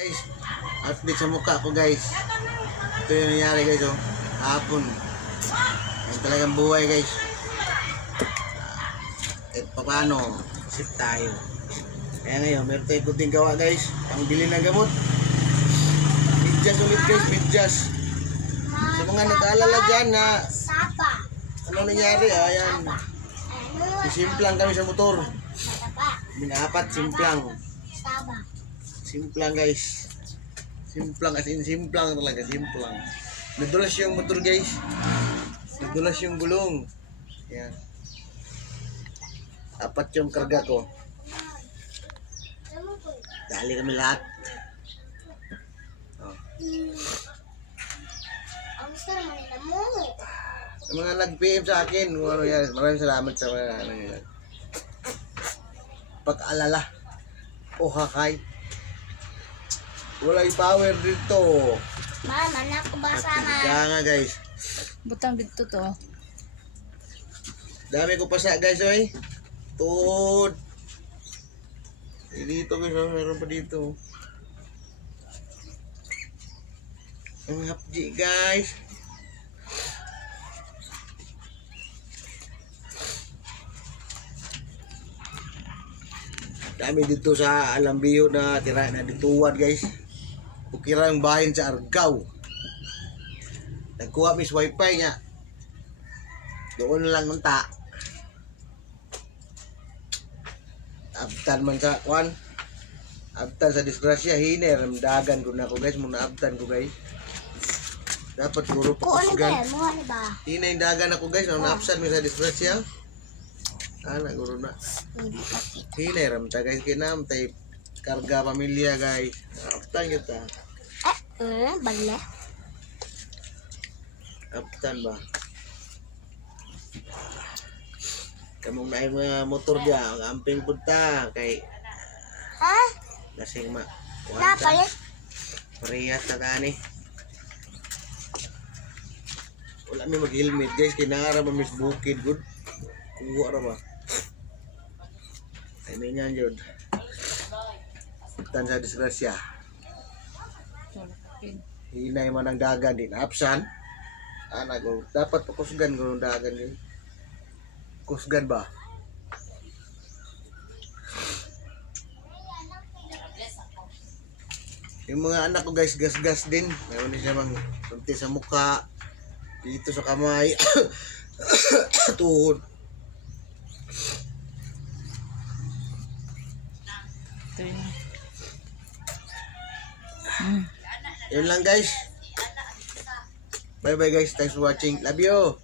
Guys, update sa mukha ko guys. Ito yung nangyari guys oh. Hapon. Yan talagang buhay guys. Paano? Sip tayo. Kaya ngayon, meron tayong kunting gawa guys. Pangbili ng gamot. Medyas ulit guys, medyas. Sa mga nag-aalala dyan na ano nangyari, ayan. Simplang kami sa motor. Minapat, simplang. Simplang guys. Simplang as in simplang talaga, simplang. Nadulas yung motor guys. Nadulas yung gulong. Yan. Apat yung karga ko. Dali kami lahat. Oh. Sa mga nag-PM sa akin, ano yan, maraming salamat sa mga ano yan. Pag-alala. O hakay. Wala yung power dito. Mama, nakubasa nga. Kaya nga guys. Butang dito to. Dami ko pasa guys oy. Tuod. Dito guys, meron pa dito. Ang hapji guys. Dami dito sa Alambiyo na tira na dituwad guys. Bukirang bahin sa Argao. Nagkuha mis wifi niya. Doon lang nunta. Abtan man sa kwan. Abtan sa disgrasya hiner. Dagan ko na ako guys. Muna abtan ko guys. Dapat guro pa kusugan. Hinay dagan ako guys. Nung naabsan mo sa disgrasya. Guro na. Hinay ramta guys. Kinam tayo karga pamilya guys. Abtan kita. Bala. Abtan ba? Kamong na mga motor dia, ang amping punta kay Ha? lasing ma. Napalit? Parehas na tani. Wala may mag-helmet guys, kinara ba mis bukid good. Kuha ra ba? Ay may nyan jud. Tan sa disgrasya. Hinay man ang dagan din. Absan. Go. Dapat pakusgan ko ng dagan din. Kusgan ba? Yung mga anak ko guys, gas-gas din. Mayroon din siya mang kunti sa mukha. Dito sa kamay. Tuhod. Ito yun. Yun lang guys. Bye bye guys. Thanks for watching. Love you.